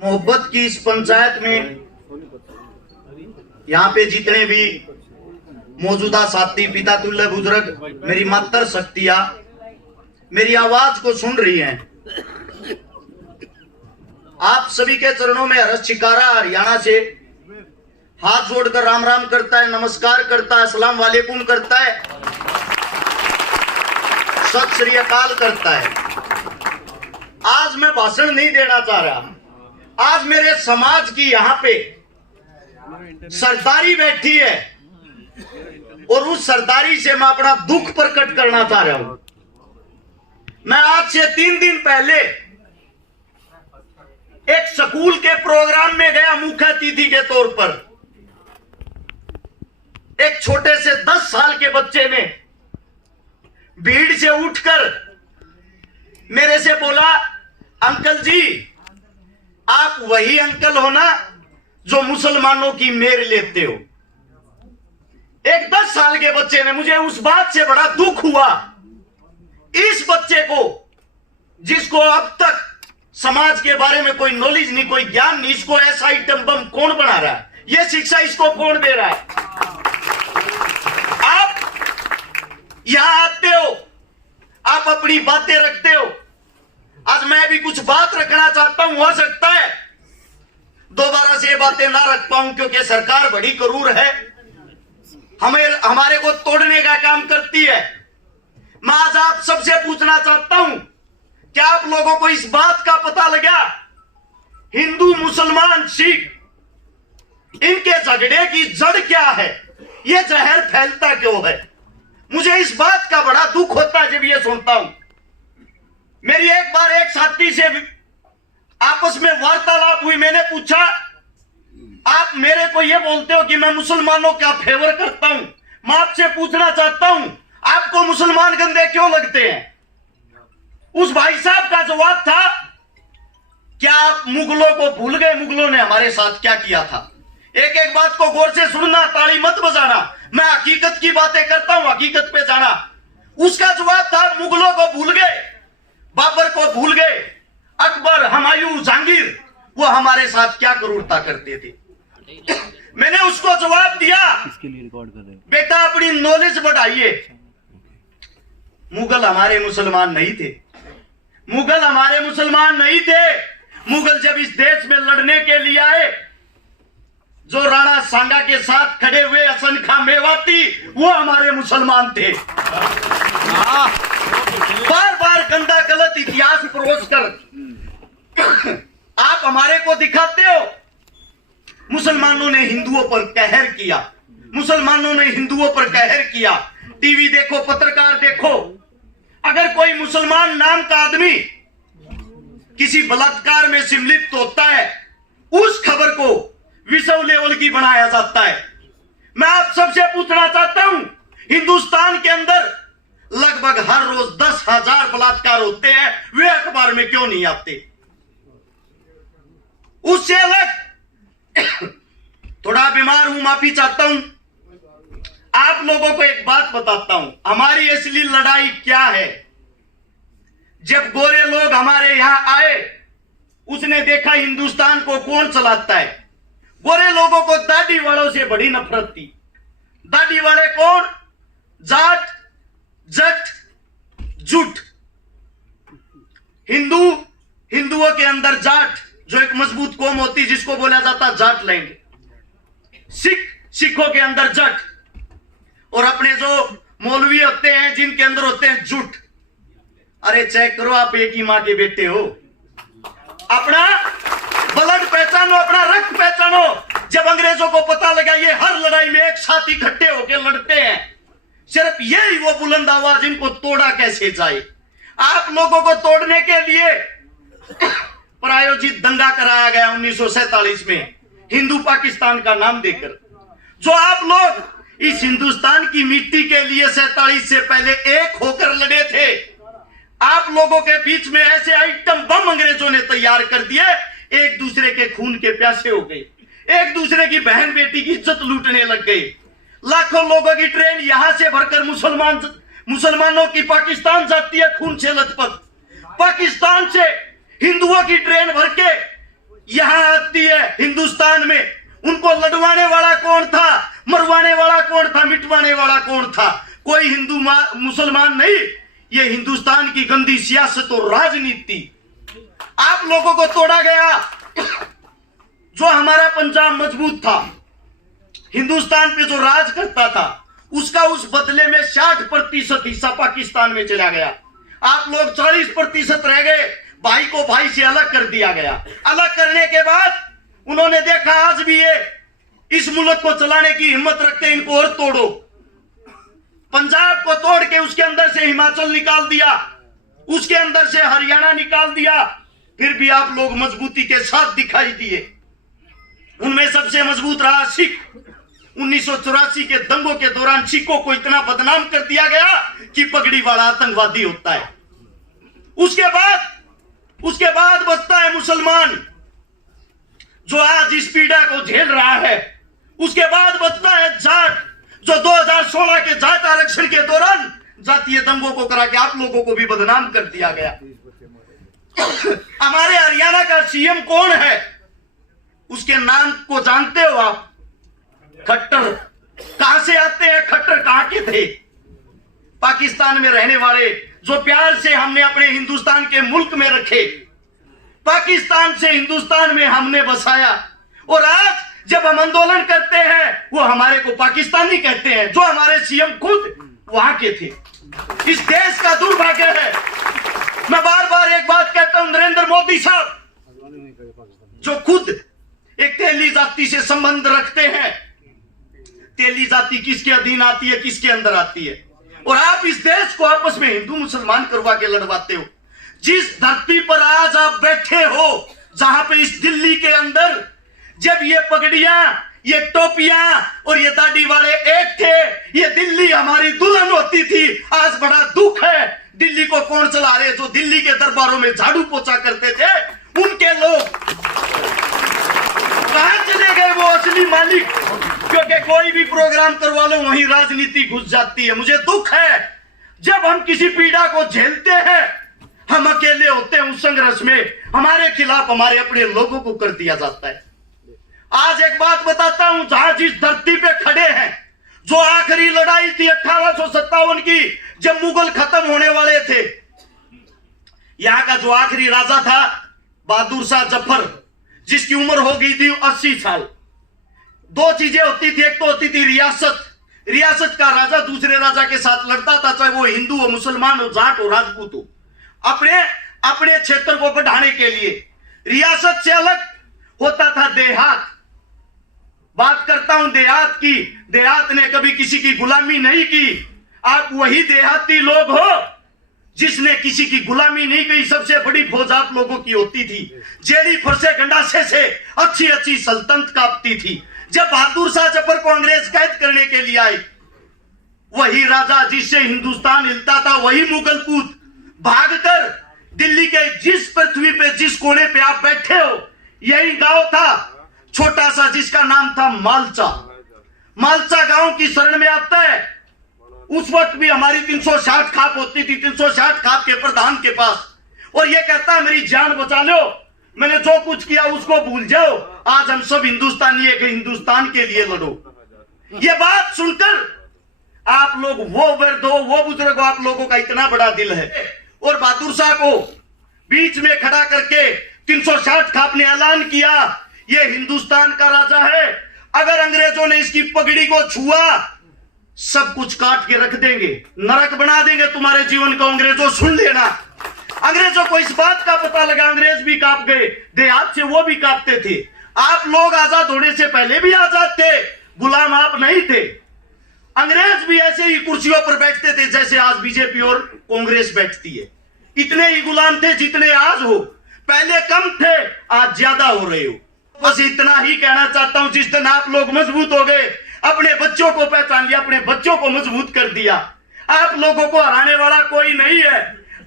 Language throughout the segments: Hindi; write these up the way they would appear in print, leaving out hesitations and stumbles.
मोहब्बत की इस पंचायत में यहाँ पे जितने भी मौजूदा साथी पिता तुल्य बुजुर्ग मेरी मातर शक्तियां मेरी आवाज को सुन रही हैं, आप सभी के चरणों में हर्ष शिकारा हरियाणा से हाथ जोड़कर राम राम करता है, नमस्कार करता है, अस्सलाम वालेकुम करता है, सत श्री अकाल करता है। आज मैं भाषण नहीं देना चाह रहा, आज मेरे समाज की यहाँ पे सरदारी बैठी है और उस सरदारी से मैं अपना दुख प्रकट करना चाह रहा हूं। मैं आज से 3 दिन पहले एक स्कूल के प्रोग्राम में गया मुख्य अतिथि के तौर पर। एक छोटे से 10 साल के बच्चे ने भीड़ से उठकर मेरे से बोला, अंकल जी आप वही अंकल हो ना जो मुसलमानों की मेर लेते हो। एक 10 साल के बच्चे ने, मुझे उस बात से बड़ा दुख हुआ। इस बच्चे को, जिसको अब तक समाज के बारे में कोई नॉलेज नहीं, कोई ज्ञान नहीं, इसको ऐसा आइटम बम कौन बना रहा है, यह शिक्षा इसको कौन दे रहा है? आप यहां आते हो, आप अपनी बातें रखते हो। आज मैं भी कुछ बात रखना चाहता हूं, हो सकता है दोबारा से ये बातें ना रख पाऊं क्योंकि सरकार बड़ी क्रूर है, हमारे को तोड़ने का काम करती है। मैं आज आप सबसे पूछना चाहता हूं, क्या आप लोगों को इस बात का पता लगा हिंदू मुसलमान सिख इनके झगड़े की जड़ क्या है, यह जहर फैलता क्यों है? मुझे इस बात का बड़ा दुख होता है जब ये सुनता हूं। मेरी एक बार एक साथी से आपस में वार्तालाप हुई, मैंने पूछा आप मेरे को ये बोलते हो कि मैं मुसलमानों का फेवर करता हूं, मैं आपसे पूछना चाहता हूं आपको मुसलमान गंदे क्यों लगते हैं? उस भाई साहब का जवाब था, क्या आप मुगलों को भूल गए? मुगलों ने हमारे साथ क्या किया था? एक एक बात को गौर से सुनना, ताली मत बजाना। मैं हकीकत की बातें करता हूं, हकीकत पे जाना। उसका जवाब था, मुगलों को भूल गए, बाबर को भूल गए, अकबर, हुमायूं, जहांगीर, वो हमारे साथ क्या क्रूरता करते थे। मैंने उसको जवाब दिया, इसके लिए रिकॉर्ड कर रहे हैं, बेटा अपनी नॉलेज बढ़ाइए। मुगल हमारे मुसलमान नहीं थे, मुगल हमारे मुसलमान नहीं थे। मुगल जब इस देश में लड़ने के लिए आए, जो राणा सांगा के साथ खड़े हुए हसन खां मेवाती, वो हमारे मुसलमान थे। बार बार गंदा गलत इतिहास परोस कर आप हमारे को दिखाते हो मुसलमानों ने हिंदुओं पर कहर किया, मुसलमानों ने हिंदुओं पर कहर किया। टीवी देखो, पत्रकार देखो, अगर कोई मुसलमान नाम का आदमी किसी बलात्कार में सम्मिलित होता है, उस खबर को विश्व लेवल की बनाया जाता है। मैं आप सबसे पूछना चाहता हूं, हिंदुस्तान के अंदर लगभग हर रोज 10,000 बलात्कार होते हैं, वे अखबार में क्यों नहीं आते? उससे अलग थोड़ा बीमार हूं, माफी चाहता हूं। आप लोगों को एक बात बताता हूं, हमारी असली लड़ाई क्या है। जब गोरे लोग हमारे यहां आए, उसने देखा हिंदुस्तान को कौन चलाता है। गोरे लोगों को दाढ़ी वालों से बड़ी नफरत थी। दाढ़ी वाले कौन? जाट, जट, जुट। हिंदुओं के अंदर जाट, जो एक मजबूत कौम होती जिसको बोला जाता जाट लैंड। सिखों के अंदर जट, और अपने जो मौलवी होते हैं जिनके अंदर होते हैं जुट। अरे चेक करो, आप एक ही मां के बेटे हो। अपना ब्लड पहचानो, अपना रक्त पहचानो। जब अंग्रेजों को पता लगा ये हर लड़ाई में एक साथ इकट्ठे होकर लड़ते हैं, सिर्फ यही वो बुलंद आवाज, इनको तोड़ा कैसे जाए। आप लोगों को तोड़ने के लिए प्रायोजित दंगा कराया गया 1947 में, हिंदू पाकिस्तान का नाम देकर। जो आप लोग इस हिंदुस्तान की मिट्टी के लिए 47 से पहले एक होकर लड़े थे, आप लोगों के बीच में ऐसे आइटम बम अंग्रेजों ने तैयार कर दिए, एक दूसरे के खून के प्यासे हो गए, एक दूसरे की बहन बेटी की इज्जत लूटने लग गए। लाखों लोगों की ट्रेन यहां से भरकर मुसलमानों की पाकिस्तान जाती है खून से लथपथ। पाकिस्तान से हिंदुओं की ट्रेन भर के यहां आती है हिंदुस्तान में, उनको लड़वाने वाला कौन था, मरवाने वाला कौन था, मिटवाने वाला कौन था? कोई हिंदू मुसलमान नहीं, ये हिंदुस्तान की गंदी सियासत और राजनीति। आप लोगों को तोड़ा गया। जो हमारा पंजाब मजबूत था, हिंदुस्तान पे जो राज करता था, उसका उस बदले में 60% हिस्सा पाकिस्तान में चला गया। आप लोग 40% रह गए। भाई को भाई से अलग कर दिया गया। अलग करने के बाद उन्होंने देखा आज भी ये इस मुल्क को चलाने की हिम्मत रखते हैं, इनको और तोड़ो। पंजाब को तोड़ के उसके अंदर से हिमाचल निकाल दिया, उसके अंदर से हरियाणा निकाल दिया। फिर भी आप लोग मजबूती के साथ दिखाई दिए। उनमें सबसे मजबूत रहा सिख। 1984 के दंगों के दौरान सिखों को इतना बदनाम कर दिया गया कि पगड़ी वाला आतंकवादी होता है। उसके बाद बचता है मुसलमान, जो आज इस पीड़ा को झेल रहा है। उसके बाद बचता है जाट, जो 2016 के जाट आरक्षण के दौरान जातीय दंगों को करा के आप लोगों को भी बदनाम कर दिया गया। हमारे हरियाणा का सीएम कौन है, उसके नाम को जानते हो आप? खट्टर। कहां से आते हैं खट्टर, कहां के थे? पाकिस्तान में रहने वाले, जो प्यार से हमने अपने हिंदुस्तान के मुल्क में रखे, पाकिस्तान से हिंदुस्तान में हमने बसाया। और आज जब हम आंदोलन करते हैं, वो हमारे को पाकिस्तानी कहते हैं, जो हमारे सीएम खुद वहां के थे। इस देश का दुर्भाग्य है। मैं बार बार एक बात कहता हूं, नरेंद्र मोदी साहब, जो खुद एक तेली जाति से संबंध रखते हैं, तेली जाति किसके अधीन आती है, किसके अंदर आती है? और आप इस देश को आपस में हिंदू मुसलमान करवा के लड़वाते हो। जिस धरती पर आज आप बैठे हो, जहां पे इस दिल्ली के अंदर जब ये पगड़ियां, ये टोपियां और ये दाढ़ी वाले एक थे, ये दिल्ली हमारी दुल्हन होती थी। आज बड़ा दुख है, दिल्ली को कौन चला रहे? जो दिल्ली के दरबारों में झाड़ू पोछा करते थे, उनके लोग कहां चले गए? वो असली मालिक। क्योंकि कोई भी प्रोग्राम करवा लो, वहीं राजनीति घुस जाती है। मुझे दुख है, जब हम किसी पीड़ा को झेलते हैं, हम अकेले होते हैं उस संघर्ष में, हमारे खिलाफ हमारे अपने लोगों को कर दिया जाता है। आज एक बात बताता हूं, जहां जिस धरती पे खड़े हैं, जो आखिरी लड़ाई थी 1857 की, जब मुगल खत्म होने वाले थे, यहां का जो आखिरी राजा था बहादुर शाह जफर, जिसकी उम्र हो गई थी 80 साल। दो चीजें होती थी, एक तो होती थी रियासत। रियासत का राजा दूसरे राजा के साथ लड़ता था, चाहे वो हिंदू हो, मुसलमान हो, जाट हो, राजपूत हो, अपने क्षेत्र को बढ़ाने के लिए। रियासत से अलग होता था देहात। बात करता हूं देहात की। देहात ने कभी किसी की गुलामी नहीं की। आप वही देहाती लोग हो जिसने किसी की गुलामी नहीं की। सबसे बड़ी फौज आप लोगों की होती थी। जेड़ी फरसे गंडासे से अच्छी अच्छी सल्तनत कांपती थी। जब बहादुर शाह जफर को अंग्रेज कैद करने के लिए आए, वही राजा जिससे हिंदुस्तान हिलता था, वही मुगल पूत भागकर दिल्ली के जिस पृथ्वी पे, जिस कोने पे आप बैठे हो, यही गांव था छोटा सा, जिसका नाम था मालचा। मालचा गांव की शरण में आता है। उस वक्त भी हमारी 360 खाप होती थी, 360 खाप के प्रधान के पास। और ये कहता है मेरी जान बचा लो, मैंने जो कुछ किया उसको भूल जाओ, आज हम सब हिंदुस्तानी एक हिंदुस्तान के लिए लड़ो। ये बात सुनकर आप लोग, वो वर्द हो, वो बुजुर्ग हो, आप लोगों का इतना बड़ा दिल है। और बहादुर शाह को बीच में खड़ा करके 360 खाप ने ऐलान किया, ये हिंदुस्तान का राजा है। अगर अंग्रेजों ने इसकी पगड़ी को छुआ, सब कुछ काट के रख देंगे, नरक बना देंगे तुम्हारे जीवन को। अंग्रेजों सुन लेना। अंग्रेजों को इस बात का पता लगा, अंग्रेज भी कांप गए, देहात से वो भी कांपते थे। आप लोग आजाद होने से पहले भी आजाद थे, गुलाम आप नहीं थे। अंग्रेज भी ऐसे ही कुर्सियों पर बैठते थे जैसे आज बीजेपी और कांग्रेस बैठती है। इतने ही गुलाम थे जितने आज हो। पहले कम थे, आज ज्यादा हो रहे हो। बस इतना ही कहना चाहता हूं, जिस दिन आप लोग मजबूत हो गए, अपने बच्चों को पहचान लिया, अपने बच्चों को मजबूत कर दिया, आप लोगों को हराने वाला कोई नहीं है।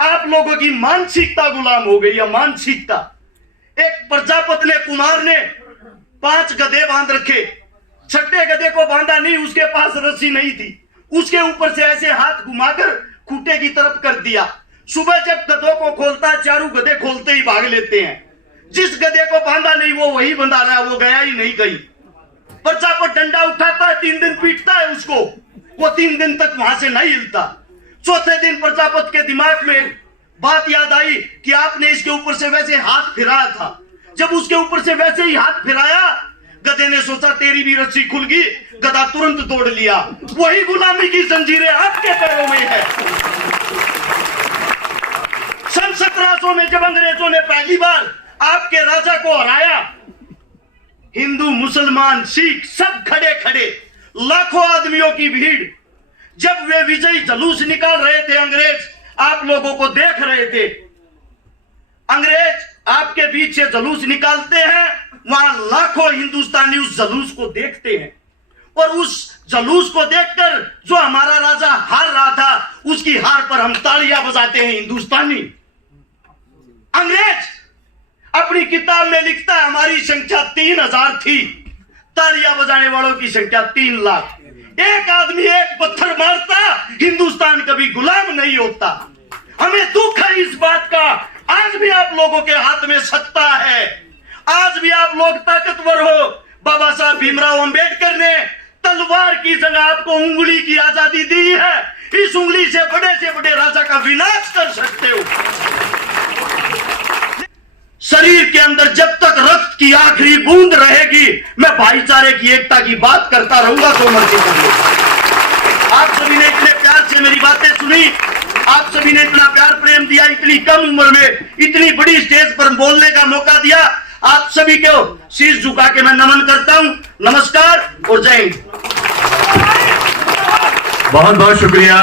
आप लोगों की मानसिकता गुलाम हो गई है, मानसिकता। एक प्रजापति ने, कुमार ने 5 गधे बांध रखे, छठे गधे को बांधा नहीं, उसके पास रस्सी नहीं थी, उसके ऊपर से ऐसे हाथ घुमाकर खूंटे की तरफ कर दिया। सुबह जब गधों को खोलता है, चारों गधे खोलते ही भाग लेते हैं। जिस गधे को बांधा नहीं वो वही बंधा रहा, वो गया ही नहीं कहीं। प्रजापत डंडा उठाता है, 3 दिन पीटता है उसको, वो 3 दिन तक वहां से नहीं हिलता। चौथे दिन प्रजापत के दिमाग में बात याद आई कि आपने इसके ऊपर से वैसे हाथ फिराया था। जब उसके ऊपर से वैसे ही हाथ फिराया, गधे ने सोचा तेरी भी रस्सी खुल गई, गधा तुरंत तोड़ लिया। वही गुलामी की जंजीरें आपके पैरों में है। सन 1700 में जब अंग्रेजों ने पहली बार आपके राजा को हराया, हिंदू मुसलमान सिख सब खड़े खड़े, लाखों आदमियों की भीड़, जब वे विजयी जुलूस निकाल रहे थे, अंग्रेज आप लोगों को देख रहे थे। अंग्रेज आपके बीच से जुलूस निकालते हैं, वहां लाखों हिंदुस्तानी उस जुलूस को देखते हैं, और उस जुलूस को देखकर जो हमारा राजा हार रहा था, उसकी हार पर हम तालियां बजाते हैं हिंदुस्तानी। अंग्रेज अपनी किताब में लिखता है हमारी संख्या 3000 थी, तालियां बजाने वालों की संख्या 3 लाख। एक आदमी एक पत्थर मारता, हिंदुस्तान कभी गुलाम नहीं होता। हमें दुख है इस बात का, आज भी आप लोगों के हाथ में सत्ता है, आज भी आप लोग ताकतवर हो। बाबा साहब भीमराव अंबेडकर ने तलवार की जगह आपको उंगली की आजादी दी है। इस उंगली से बड़े राजा का विनाश कर सकते हो। शरीर के अंदर जब तक रक्त की आखिरी बूंद रहेगी, मैं भाईचारे की एकता की बात करता रहूंगा, तो मर्जी कर लो। आप सभी ने इतने प्यार से मेरी बातें सुनी, आप सभी ने इतना प्यार प्रेम दिया, इतनी कम उम्र में इतनी बड़ी स्टेज पर बोलने का मौका दिया। आप सभी को शीश झुका के मैं नमन करता हूं। नमस्कार और जय हिंद। बहुत बहुत शुक्रिया।